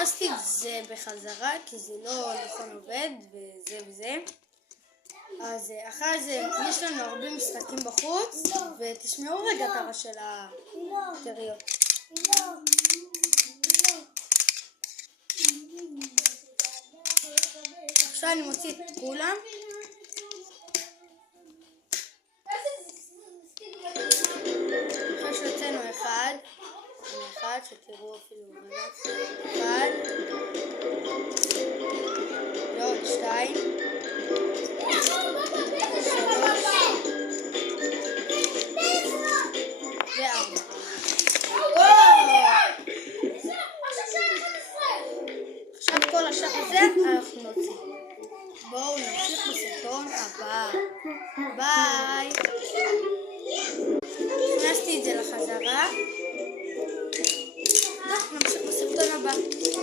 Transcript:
הכנסתי את זה בחזרה כי זה לא נכון עובד וזה וזה. אז אחרי זה יש לנו הרבה משחקים בחוץ, ותשמעו רגע את הרעש של הטריות. עכשיו אני מוציא את כולם. אחרי שיוצאנו אחד שתראו אפילו רגע, אחד ועוד שתיים, שלוש וארבע. עכשיו כל השאר הזה אנחנו נוציא. בואו נמשיך בסרטון הבא. ביי. הכנסתי את זה לחזרה. נמשיך בסרטון הבא.